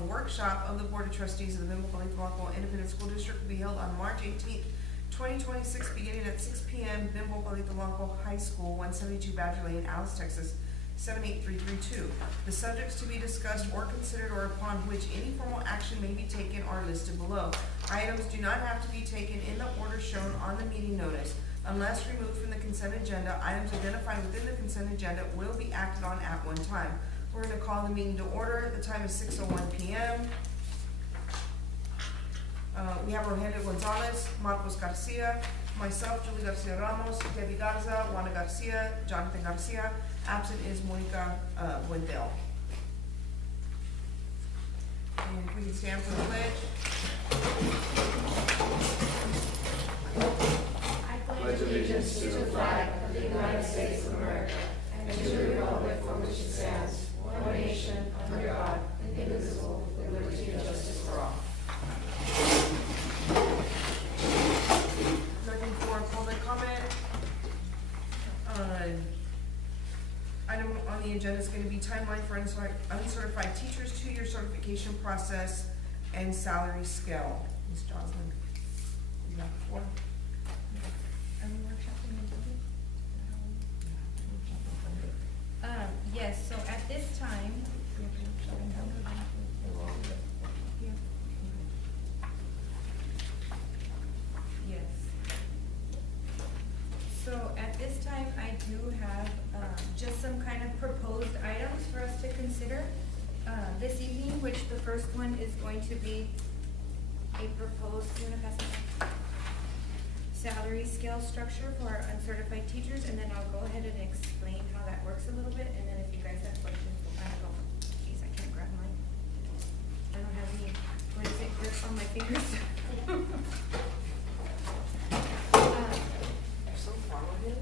A workshop of the Board of Trustees of the Bimbo Gualico Independent School District will be held on March 18th, 2026, beginning at 6 p.m. Bimbo Gualico High School, 172 Badger Lane, Alice, Texas, 78332. The subjects to be discussed or considered or upon which any formal action may be taken are listed below. Items do not have to be taken in the order shown on the meeting notice. Unless removed from the consent agenda, items identified within the consent agenda will be acted on at one time. We're going to call the meeting to order. The time is 6:01 p.m. We have Rogelio Gonzalez, Marcos Garcia, myself, Julie Garcia Ramos, Debbie Garza, Wanda Garcia, Jonathan Garcia. Absent is Monica Buentel. And if we can stand for the pledge. I pledge allegiance to the flag of the United States of America and to the republic for which it stands, one nation, under God, indivisible, with liberty and justice for all. Looking for public comment. Item on the agenda is going to be timeline for uncertified teachers, 2-year certification process, and salary scale. Ms. Joslyn, you got the floor. Yes, so at this time, yes. So at this time, I do have, just some kind of proposed items for us to consider, this evening, which the first one is going to be a proposed, you wanna pass it? Salary scale structure for our uncertified teachers, and then I'll go ahead and explain how that works a little bit, and then if you guys have questions, we'll kind of go. Geez, I can't grab mine. I don't have any, what is it, grip on my fingers? So far ahead.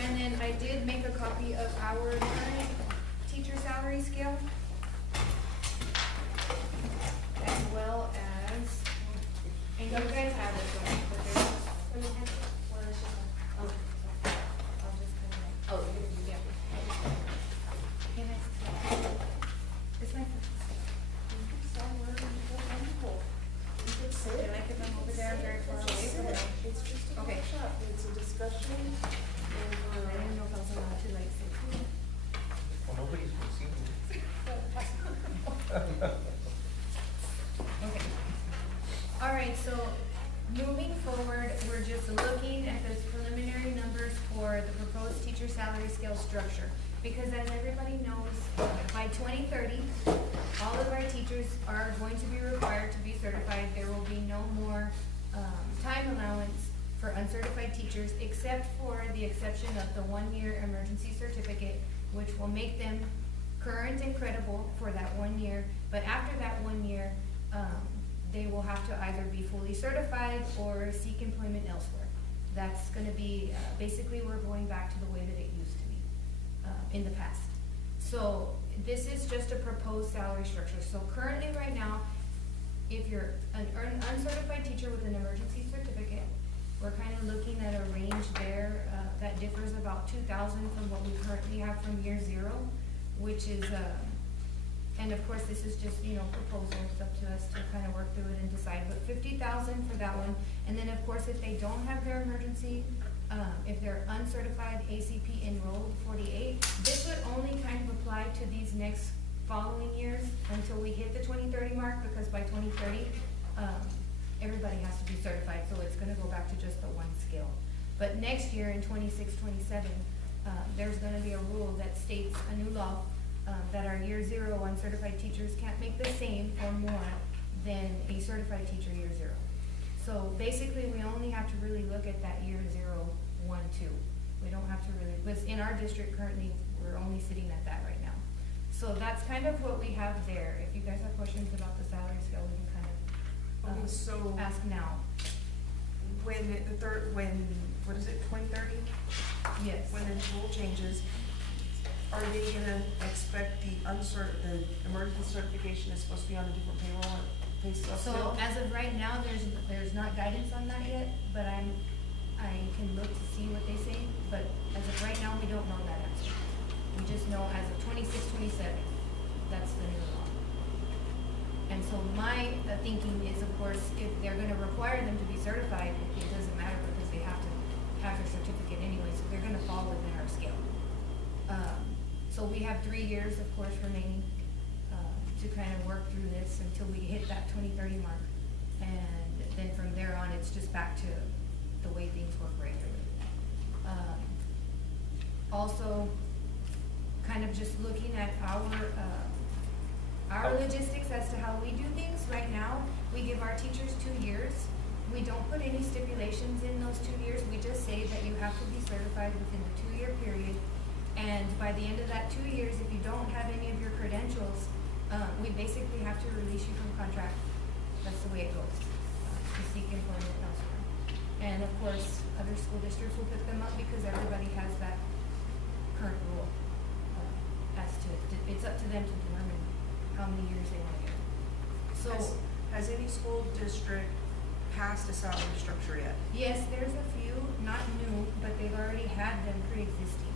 And then I did make a copy of our current teacher salary scale, as well as, and you guys have this one, but there's, I'll just kind of, yeah. Okay, nice. It's my. I like if I'm over there very far away from it. It's just a Okay. workshop, it's a discussion, I didn't know if I was allowed to like say. Well, nobody's gonna see me. Okay. All right, so moving forward, we're just looking at those preliminary numbers for the proposed teacher salary scale structure. Because as everybody knows, by 2030, all of our teachers are going to be required to be certified. There will be no more time allowance for uncertified teachers, except for the exception of the 1-year emergency certificate, which will make them current and credible for that 1 year. But after that 1 year, they will have to either be fully certified or seek employment elsewhere. That's gonna be, basically we're going back to the way that it used to be, in the past. So this is just a proposed salary structure. So currently, right now, if you're an uncertified teacher with an emergency certificate, we're kind of looking at a range there, that differs about 2,000 from what we currently have from year 0, which is, and of course, this is just, proposal, it's up to us to kind of work through it and decide, but 50,000 for that one. And then, of course, if they don't have their emergency, if they're uncertified ACP enrolled 48, this would only kind of apply to these next following years until we hit the 2030 mark, because by 2030, everybody has to be certified, so it's gonna go back to just the one skill. But next year in 26, 27, there's gonna be a rule that states, a new law, that our year 0 uncertified teachers can't make the same or more than a certified teacher year 0. So basically, we only have to really look at that year 0, 1, 2. We don't have to really, because in our district currently, we're only sitting at that right now. So that's kind of what we have there. If you guys have questions about the salary scale, we can kind Okay, of so ask now. when what is it, 2030? Yes. When the rule changes, are they gonna expect the emergency certification is supposed to be on a different payroll or pay scale So still? as of right now, there's not guidance on that yet, but I can look to see what they say, but as of right now, we don't know that answer. We just know as of 26, 27. That's the new law. And so my thinking is, of course, if they're gonna require them to be certified, it doesn't matter because they have to have their certificate anyway, so they're gonna fall within our scale. So we have 3 years, of course, remaining, to kind of work through this until we hit that 2030 mark. And then from there on, it's just back to the way things work regularly. Also, kind of just looking at our logistics as to how we do things. Right now, we give our teachers 2 years. We don't put any stipulations in those 2 years. We just say that you have to be certified within the 2-year period. And by the end of that 2 years, if you don't have any of your credentials, we basically have to release you from contract. That's the way it goes, to seek employment elsewhere. And of course, other school districts will pick them up because everybody has that current rule. It's up to them to determine how many years they want to give. So, Has any school district passed a salary structure yet? yes, there's a few, not new, but they've already had them pre-existing.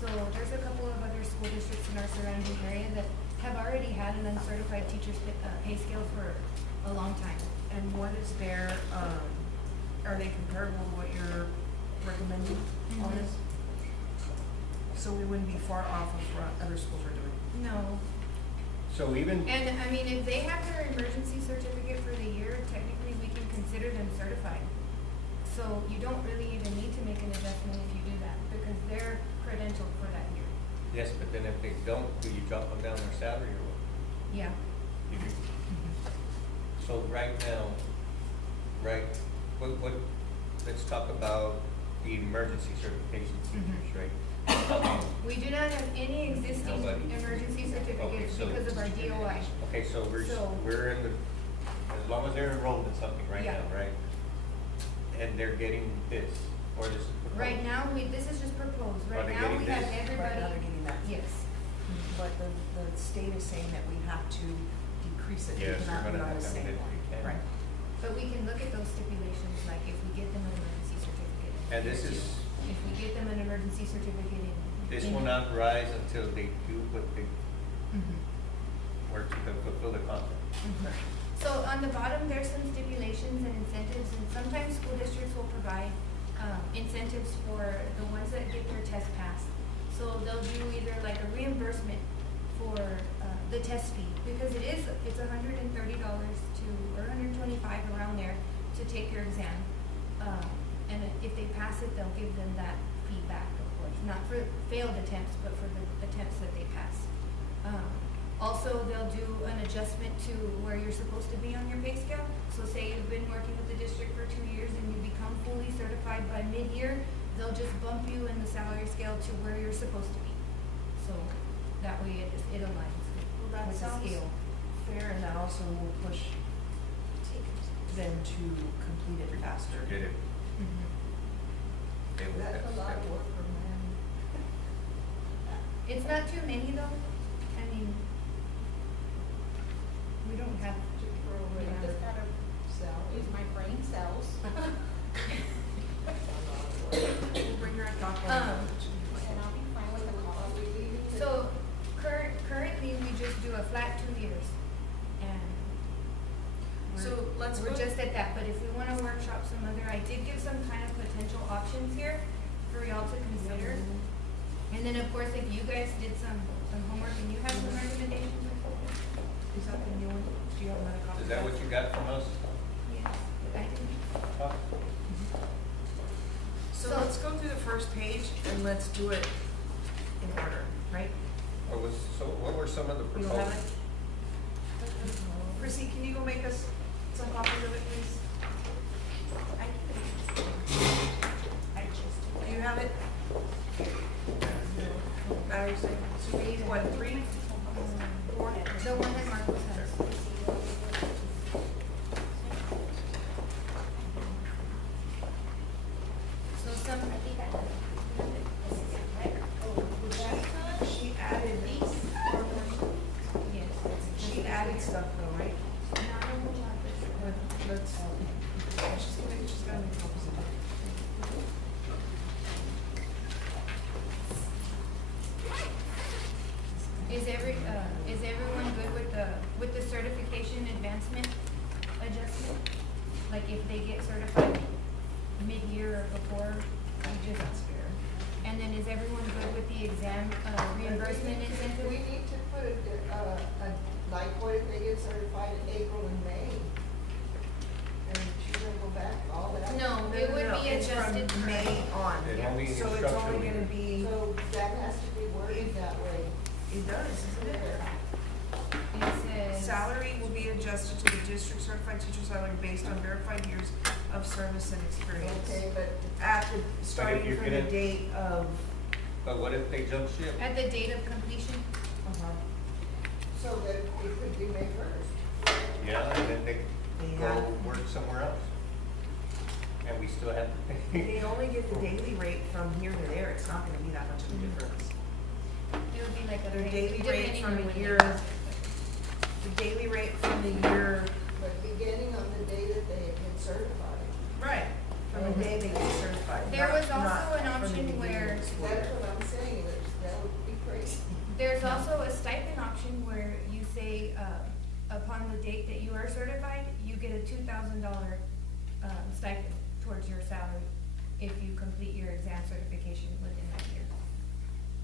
So there's a couple of other school districts in our surrounding area that have already had an uncertified teacher's pay scale for a long time. And what is their, are they comparable to what you're recommending on this? So we wouldn't be far off of what other schools are doing? No. So even, And I mean, if they have their emergency certificate for the year, technically we can consider them certified. So you don't really even need to make an adjustment if you do that, because they're credentialed for that year. yes, but then if they don't, do you drop them down their salary or what? Yeah. You do? So right now, let's talk about the emergency certification teachers, right? We do not have any existing Nobody. emergency certificates so- because of our DOI. Okay, so So- we're in the, as long as they're enrolled in something right Yeah. now, right? And they're getting this, or this is proposed. Right now, this is just proposed. Are Right they now, getting we have this? Right now everybody. they're getting that. Yes. But the state is saying that we have to decrease it. We Yes, cannot you're be gonna on have the to, I same mean, one. you can. Right. But we can look at those stipulations, like if we get them an emergency certificate. in And this year is- two, If we get them an emergency certificate in. This in- will not rise until they do what they Mhm. were to fulfill the contract. Mhm. So on the bottom, there's some stipulations and incentives, and sometimes school districts will provide incentives for the ones that get their test passed. So they'll do either like a reimbursement for the test fee, because it's $130 or $125 around there to take your exam. And if they pass it, they'll give them that fee back, of course, not for failed attempts, but for the attempts that they pass. Also, they'll do an adjustment to where you're supposed to be on your pay scale. So say you've been working with the district for 2 years and you become fully certified by mid-year, they'll just bump you in the salary scale to where you're supposed to be. So that way it aligns Well, that with the sounds scale. fair, and that also will push them to complete it faster. Get it? Mhm. They will That's a have- lot of work for men. It's not too many though. I mean, we don't have To throw away Yeah. this kind of salaries, my brain cells. We'll bring her a copy. Um, And I'll be fine with the cost. So currently, we just do a flat 2 years. And So let's we're go- just at that, but if we wanna workshop some other, I did give some kind of potential options here for y'all to consider. And then, of course, if you guys did some homework and you have some recommendations. Is that the new one? Do you have another copy? Is that what you got from us? Yes, I did. So So- let's go through the first page and let's do it in order, right? Or what were some of the You proposals? don't have it? Chrissy, can you go make us some copies of it, please? Do you have it? Battery safe. So we need what, 3? 4? The one that Marcos has. So some, She added these. yes. She added stuff though, right? Not a whole lot, but Let's, she's gonna make copies of it. is every, is everyone good with the certification advancement adjustment? Like if they get certified mid-year or before, we just, and then is everyone good with the exam reimbursement We incentive? need to put like what if they get certified in April and May? And she's gonna go back, all that? No, it would be It's adjusted from for. May on. It only So it's instructional only gonna be, So that has to be worded that way. it does, isn't it? It says. Salary will be adjusted to the district certified teacher salary based on verified years of service and experience. Okay, but At the, starting you're from the gonna- date of, But what if they jump ship? At the date of completion, so that it could be May first. Yeah, and then they Yeah. go work somewhere else. And we still have to pay. they only get the daily rate from here to there, it's not gonna be that much of a difference. it would be like a. Their daily rate depending from on a when they year- pass it, The daily rate from the year, But beginning on the day that they get certified. right, from the day they get certified. There not- was also not an from the option beginning where- of the school That's year. what I'm saying, that would be crazy. There's also a stipend option where you say, upon the date that you are certified, you get a $2,000 stipend towards your salary if you complete your exam certification within that year.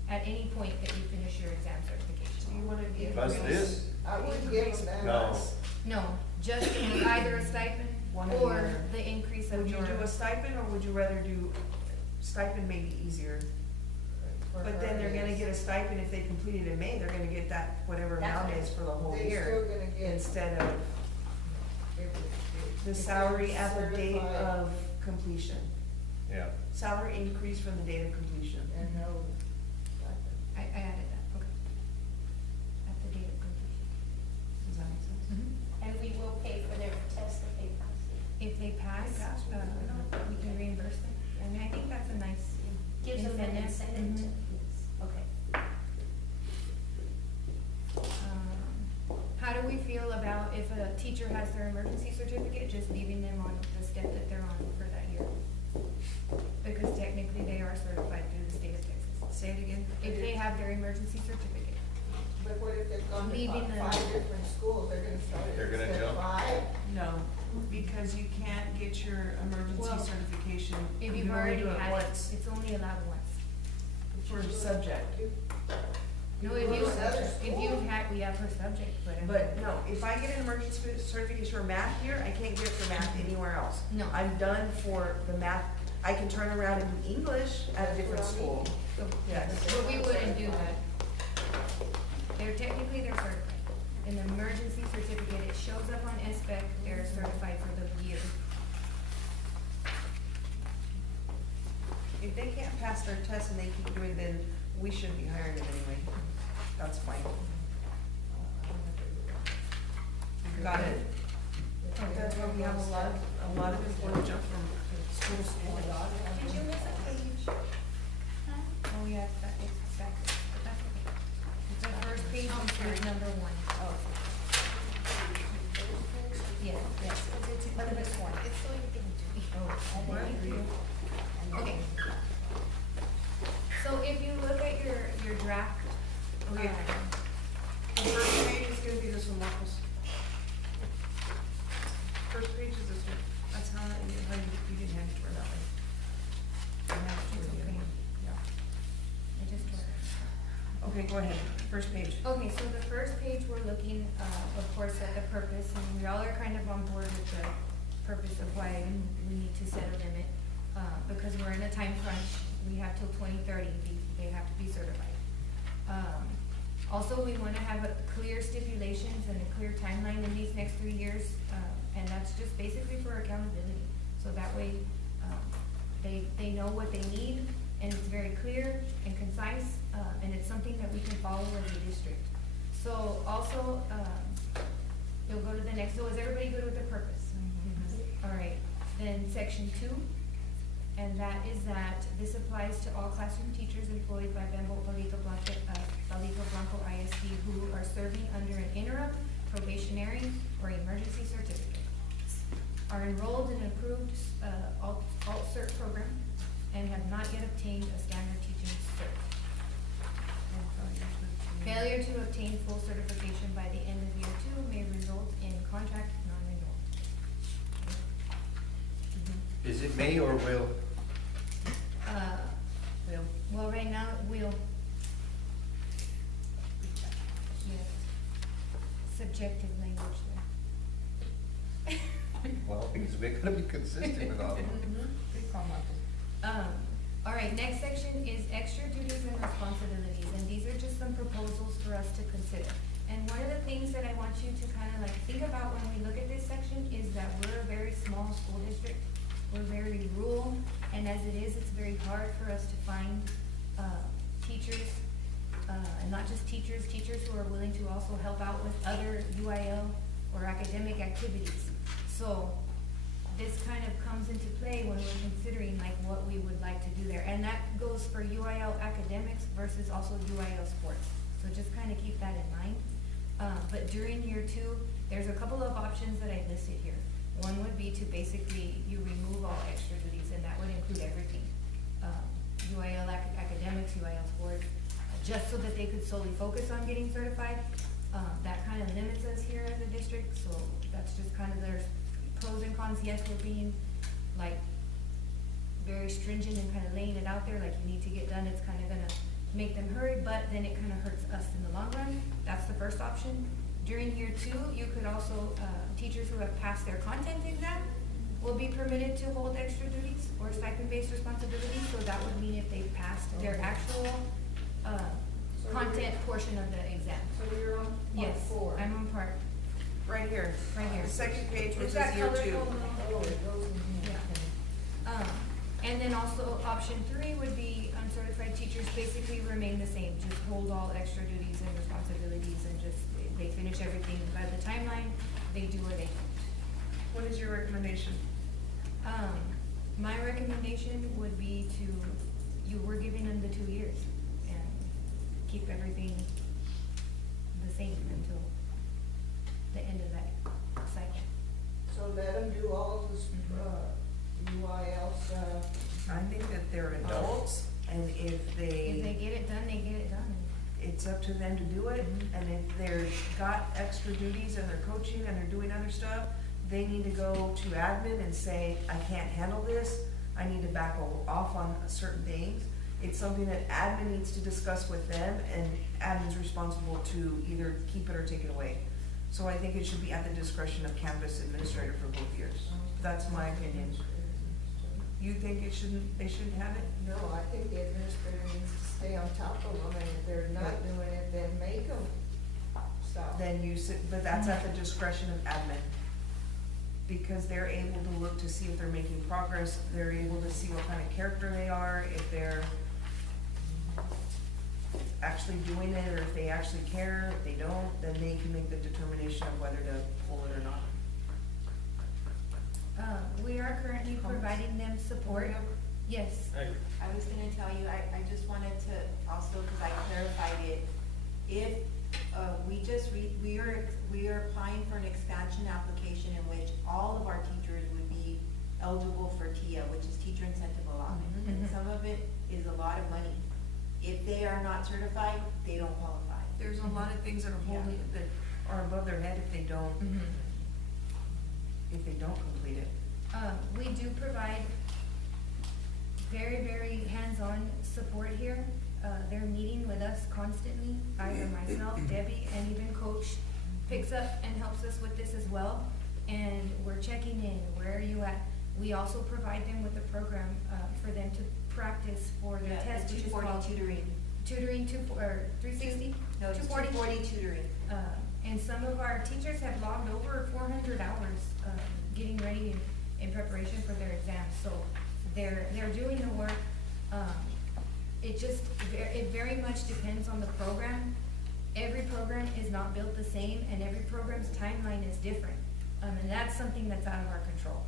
At any point that you finish your exam Do certification. you wanna give? Plus this? I wouldn't give them that. No. No, just either a stipend One a or year. the increase of Would you your. do a stipend, or would you rather do, stipend may be easier, For but then her they're gonna is- get a stipend if they complete it in May, they're gonna get that, whatever amount is for the whole They're year. still gonna get. Instead of the if salary they're at the date certified of completion. Yeah. Salary increase from the date of completion. And no stipend. I added that, okay. At the date of completion. Does that make sense? And we will pay for their test if they pass it. If they pass, pass, we can reimburse them. And I think that's a nice Gives them an incentive. incentive to, Mhm. okay. How do we feel about if a teacher has their emergency certificate, just leaving them on the step that they're on for that year? Because technically they are certified through the state of Texas. Say it again. If they have their emergency certificate. But what if they've gone to Leaving them. five different schools, they're gonna start They're at gonna step jump. 5? No, because you can't get your emergency Well, certification. If You you've can only already do it had it, once it's only allowed once. per subject. No, You if go you, to another if school. you've had, we have per subject, but. But no, if I get an emergency certification for math here, I can't get it for math anywhere else. No. I'm done for the math, I can turn around and do English at a different school. So- Yes. But we wouldn't do that. They're technically, they're certified. In the emergency certificate, it shows up on SPEC, they're certified for the year. If they can't pass their test and they keep doing, then we shouldn't be hiring them anyway. That's fine. Got it? That's why we have a lot of employees jump from school to school. Did you miss a page? Huh? Oh, yeah, it's back, but that's okay. The first page is page number 1. Oh. Yes, yes. But this one, it's so you can do. What? Okay. So if you look at your draft, Okay. The first page is gonna be this one, Marcos. First page is this one. That's how you didn't have it for that way. You have it It's for the other okay. one. I just. Okay, go ahead. First page. Okay, so the first page, we're looking, of course, at the purpose, and we all are kind of on board with the purpose of why we need to set a limit, because we're in a time crunch, we have till 2030, they have to be certified. Also, we wanna have clear stipulations and a clear timeline in these next 3 years, and that's just basically for accountability. So that way, they know what they need, and it's very clear and concise, and it's something that we can follow as a district. So also, you'll go to the next, so is everybody good with the purpose? All right, then section 2, and that is that this applies to all classroom teachers employed by Bembo Palito Blanco ISD who are serving under an interim, probationary, or emergency certificate, are enrolled in an approved alt cert program, and have not yet obtained a standard teaching cert. Failure to obtain full certification by the end of year 2 may result in contract non-renewal. Is it may or will? Will. Well, right now, it will. Yes. Subjective language there. Well, because we're gonna be consistent with all of them. All right, next section is extra duties and responsibilities, and these are just some proposals for us to consider. And one of the things that I want you to kind of like think about when we look at this section is that we're a very small school district. We're very rural, and as it is, it's very hard for us to find, teachers, and not just teachers who are willing to also help out with other UIL or academic activities. So, this kind of comes into play when we're considering like what we would like to do there. And that goes for UIL academics versus also UIL sports. So just kind of keep that in mind. But during year 2, there's a couple of options that I listed here. One would be to basically, you remove all extra duties, and that would include everything. UIL academics, UIL sports, just so that they could solely focus on getting certified. That kind of limits us here as a district, so that's just kind of their pros and cons. Yes, we're being like very stringent and kind of laying it out there, like you need to get done, it's kind of gonna make them hurry, but then it kind of hurts us in the long run. That's the first option. During year 2, you could also, teachers who have passed their content exam will be permitted to hold extra duties or stipend-based responsibilities, so that would mean if they passed their actual, content portion of the exam. So you're on part Yes, 4. I'm on part, Right here. right here. The second page, which It's is got year 2. colorful Oh, it goes in here. Yeah. And then also option 3 would be uncertified teachers basically remain the same, just hold all extra duties and responsibilities and just, they finish everything by the timeline, they do or they don't. What is your recommendation? My recommendation would be to, we're giving them the 2 years and keep everything the same until the end of that cycle. So let them do all this, UIL stuff. I think that they're adults, and if If they get it done, they get it done. it's up to them to do it, and if they're got extra duties and they're coaching and they're doing other stuff, they need to go to admin and say, I can't handle this, I need to back off on certain things. It's something that admin needs to discuss with them, and admin's responsible to either keep it or take it away. So I think it should be at the discretion of campus administrator for both years. That's my opinion. You think it shouldn't, they shouldn't have it? No, I think the administrator needs to stay on top of them, and if they're not doing it, then make them stop. Then you sit, but that's at the discretion of admin. Because they're able to look to see if they're making progress, they're able to see what kind of character they are, if they're actually doing it, or if they actually care. If they don't, then they can make the determination of whether to pull it or not. We are currently providing them support. Yes. I was gonna tell you, I just wanted to also, because I clarified it, if, we are applying for an expansion application in which all of our teachers would be eligible for TIA, which is Teacher Incentive Allotment. And Mhm. some of it is a lot of money. If they are not certified, they don't qualify. There's a lot of things that are holding, that are above their head if they don't complete it. We do provide very, very hands-on support here. They're meeting with us constantly, either myself, Debbie, and even Coach picks up and helps us with this as well. And we're checking in, where are you at? We also provide them with a program, for them to practice for their Yeah, test, the which is 240 called tutoring. tutoring 360? No, it's 240. 240 tutoring. And some of our teachers have logged over 400 hours, getting ready in preparation for their exams, so they're doing the work. It very much depends on the program. Every program is not built the same, and every program's timeline is different. And that's something that's out of our control.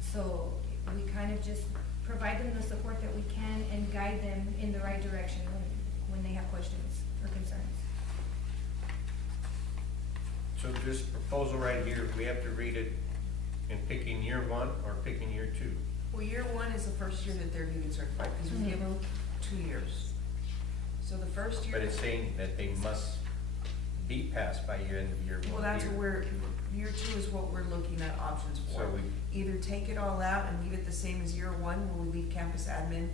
So we kind of just provide them the support that we can and guide them in the right direction when they have questions or concerns. So this proposal right here, we have to read it in picking year 1 or picking year 2? Well, year 1 is the first year that they're getting certified, because we give them 2 years. So the first year. But it's saying that they must be passed by end of year 1 Well, that's here. where, year two is what we're looking at options for. So we- Either take it all out and leave it the same as year one, where we leave campus admin,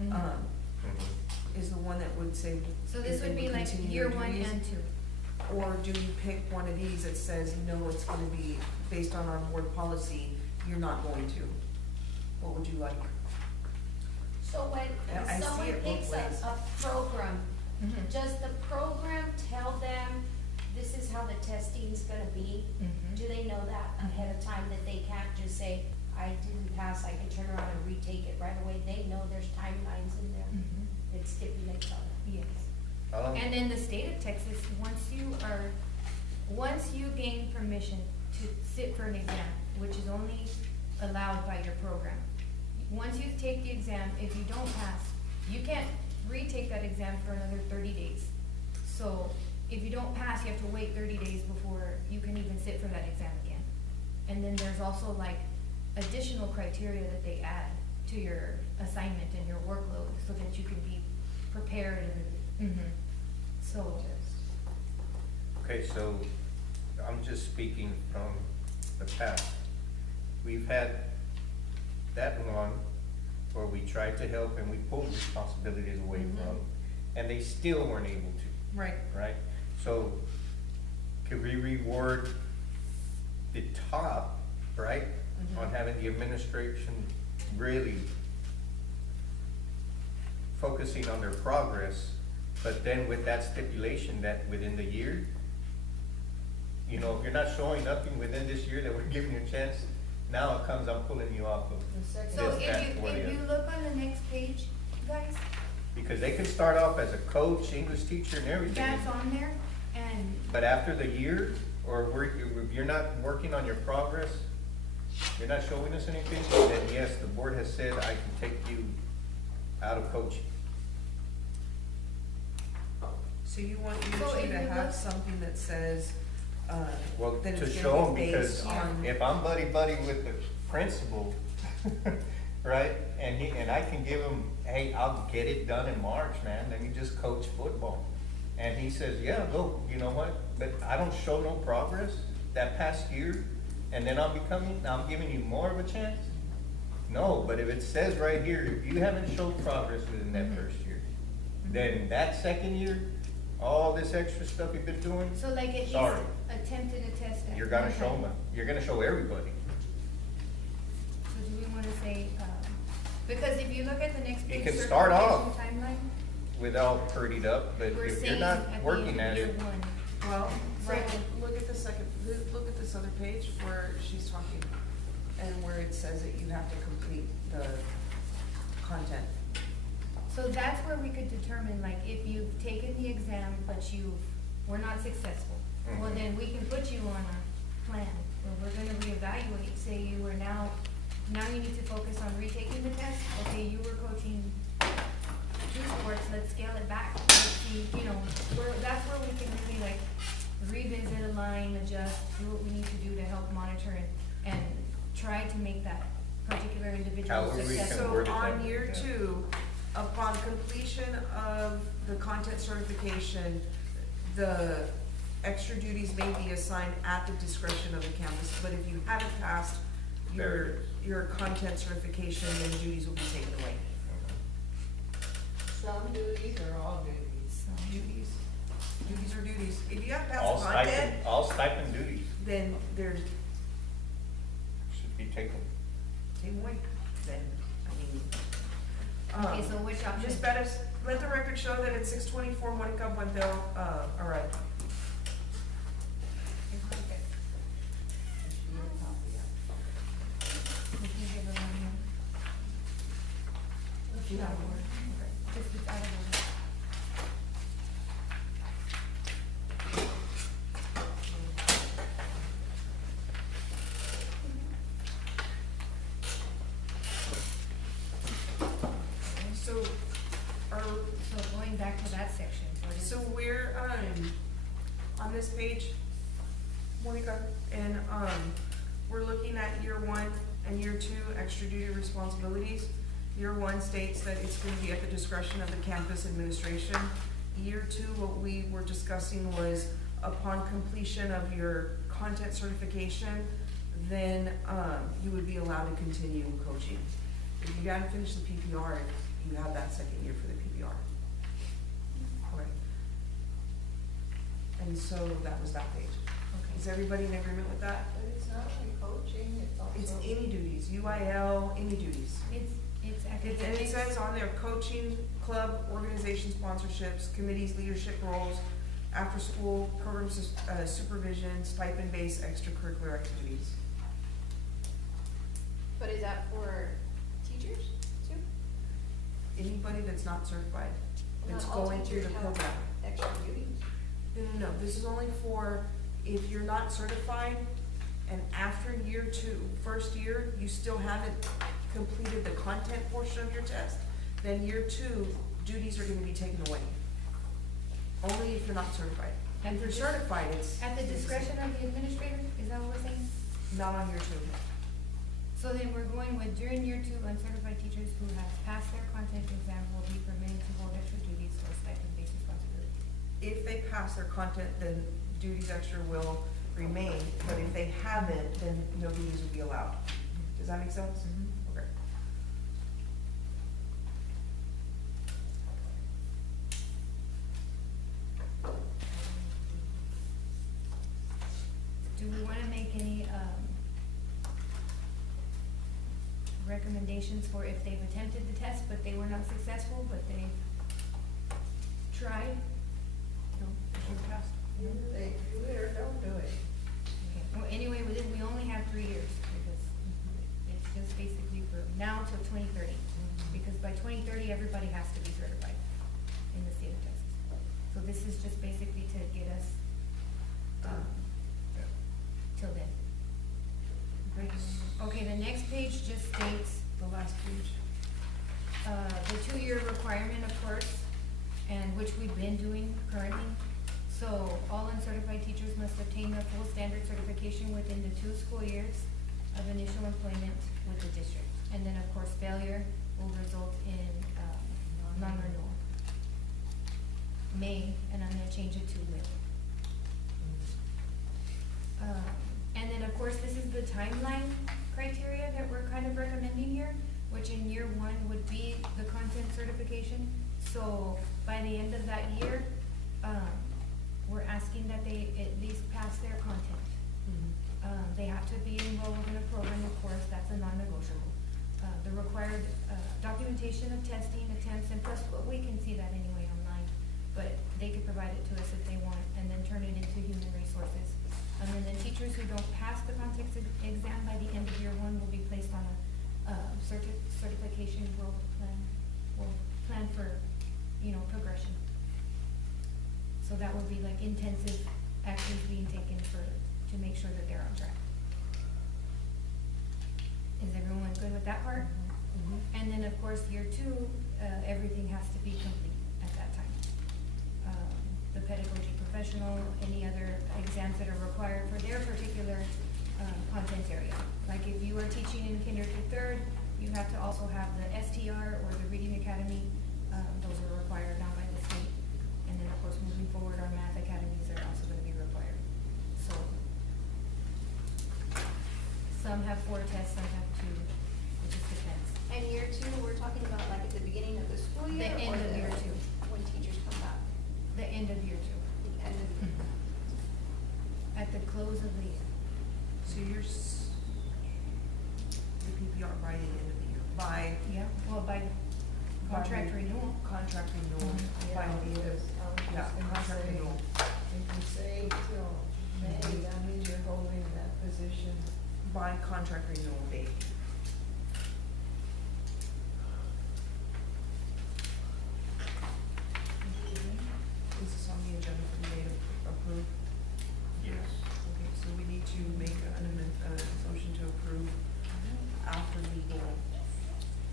Mhm. Mhm. is the one that would say. So this they would be will like continue year their one duties. and two. Or do you pick one of these that says, no, it's gonna be based on our board policy, you're not going to? What would you like? So when I see someone it both picks ways. a program, Mhm. does the program tell them this is how the testing's gonna be? Mhm. Do they know that ahead of time, that they can't just say, I didn't pass, I can turn around and retake it right away? They know there's timelines in there. Mhm. It stipulates on it. Yes. How long- And in the state of Texas, once you gain permission to sit for an exam, which is only allowed by your program, once you take the exam, if you don't pass, you can't retake that exam for another 30 days. So if you don't pass, you have to wait 30 days before you can even sit for that exam again. And then there's also like additional criteria that they add to your assignment and your workload so that you can be prepared and, so. Okay, so I'm just speaking from the past. We've had that one where we tried to help and we pulled responsibilities away Mhm. from, and they still weren't able to, Right. right? So could we reward the top, right, on Mhm. having the administration really focusing on their progress, but then with that stipulation that within the year, you know, if you're not showing nothing within this year that we're giving you a chance, now it comes, I'm pulling you off of So this, that, or the if you other. look on the next page, guys, Because they can start off as a coach, English teacher and everything. that's on there, and But after the year, or if you're not working on your progress, you're not showing us anything, then yes, the board has said I can take you out of coaching. So you want So usually if to you have look- something that says, Well, that to it's show gonna them, be because based on. if I'm buddy-buddy with the principal, right, and I can give him, hey, I'll get it done in March, man, let me just coach football. And he says, yeah, go, you know what, but I don't show no progress that past year, and then I'm giving you more of a chance? No, but if it says right here, if you haven't showed progress within that first year, then that second year, all this extra stuff you've been doing, so like at least Sorry. attempted a test at you're gonna one show time. them, you're gonna show everybody. So do we wanna say, because if you look at the next You page, can certification start off timeline, Without hurried up, but we're if you're saying not at the working end at of year it, one. Well, so Right. look at this other page where she's talking, and where it says that you have to complete the content. So that's where we could determine, like, if you've taken the exam, but you were not successful, well, Mhm. then we can put you on a plan, where we're gonna reevaluate, say you were now you need to focus on retaking the test, okay, you were coaching 2 sports, let's scale it back, let's see, you know, that's where we can really like revisit, align, adjust, do what we need to do to help monitor and try to make that particular individual However we can successful. word So it on that, year yeah. 2, upon completion of the content certification, the extra duties may be assigned at the discretion of the campus, but if you haven't passed There it your content certification, then duties will be taken away. Some duties or all duties? Duties are duties. If you have to all pass content, stipend duties then there's, should be taken. same way, then, I mean. Okay, so which option? Ms. Bettis, let the record show that at 624 Monica Buendel, arrived. We can give her one more. If you have one. Okay. Just it's out of order. So, are, So going back to that section, what is? so we're, on this page, Monica, and, we're looking at year 1 and year 2 extra duty responsibilities. Year 1 states that it's gonna be at the discretion of the campus administration. year two, what we were discussing was upon completion of your content certification, then, you would be allowed to continue coaching. If you gotta finish the PPR, you have that second year for the PPR. Okay. And so that was that page. Is everybody in agreement with that? But it's not only coaching, it's also. It's any duties, UIL, any duties. It's And it academics. says on there, coaching, club, organization sponsorships, committees, leadership roles, after-school program supervision, stipend-based extracurricular activities. But is that for teachers too? Anybody that's not certified, that's Not all going through the teachers have program. extra duties. No, this is only for if you're not certified and after year two, first year, you still haven't completed the content portion of your test, then year two, duties are gonna be taken away. Only if you're not certified. And if you're certified, it's. At the discretion of the administrator, is that what we're saying? Not on year two. So then we're going with during year two, uncertified teachers who have passed their content exam will be permitted to hold extra duties or stipend-based responsibilities. If they pass their content, then duties extra will remain, but if they haven't, then no duties will be allowed. Does that make sense? Okay. Do we wanna make any, recommendations for if they've attempted the test, but they were not successful, but they tried? No, you passed. Either they do it or don't do it. Okay, well, anyway, we only have 3 years, because it's just basically for now till 2030. Because by 2030, everybody has to be certified in the state of Texas. So this is just basically to get us, till then. Great. Okay, the next page just states, The last page. the 2-year requirement, of course, and which we've been doing currently. So all uncertified teachers must obtain the full standard certification within the 2 school years of initial employment with the district. And then, of course, failure will result in, non-renewal. May, and I'm gonna change it to will. And then, of course, this is the timeline criteria that we're kind of recommending here, which in year 1 would be the content certification. So by the end of that year, we're asking that they at least pass their content. They have to be enrolled in a program, of course, that's a non-negotiable. The required, documentation of testing, attempts, and plus, we can see that anyway online, but they could provide it to us if they want, and then turn it into human resources. And then the teachers who don't pass the context exam by the end of year 1 will be placed on a, certification plan for, progression. So that would be like intensive actions being taken to make sure that they're on track. Is everyone good with that part? And then, of course, year 2, everything has to be complete at that time. The pedagogy professional, any other exams that are required for their particular, content area. Like if you are teaching in kinder to 3rd, you have to also have the STR or the Reading Academy, those are required now by the state. And then, of course, moving forward, our math academies are also gonna be required. So, some have 4 tests, some have 2, it just depends. And year 2, we're talking about like at the beginning of the school The year? end or of year 2. When teachers come back? The end of year 2, The end of the year? at the close of the year. So you're, the PPR by the end of the year, by Yeah, well, by contract By- renewal. contract renewal, by the end of, yeah, contract renewal. If you say till May, that means you're holding that position. By contract renewal date. Is this on the agenda for me to approve? Yes. Okay, so we need to make an amendment, motion to approve after legal.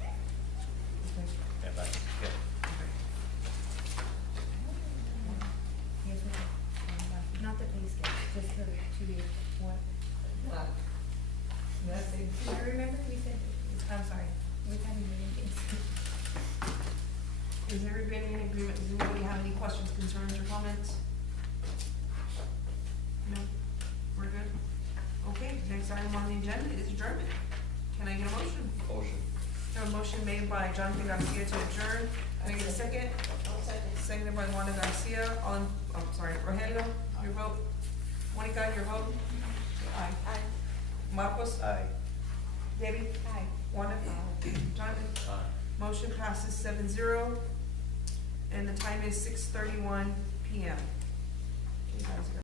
Okay, Yeah, yeah. okay. Yes, we do. Not the pay scale, just the 2 years. What? Nothing. I remember we said, I'm sorry, we've had a million things. Is everybody in agreement? Does anybody have any questions, concerns, or comments? No? We're good? Okay, next item on the agenda is adjournment. Can I get a motion? Motion. A motion made by Jonathan Garcia to adjourn. Can I get a second? I'll second. Seconded by Wanda Garcia. Rogelio, your vote. Monica, your vote? Aye. Aye. Marcos? Aye. Debbie? Aye. Wanda? Jonathan? Aye. Motion passes 7-0, and the time is 6:31 PM. Okay, guys.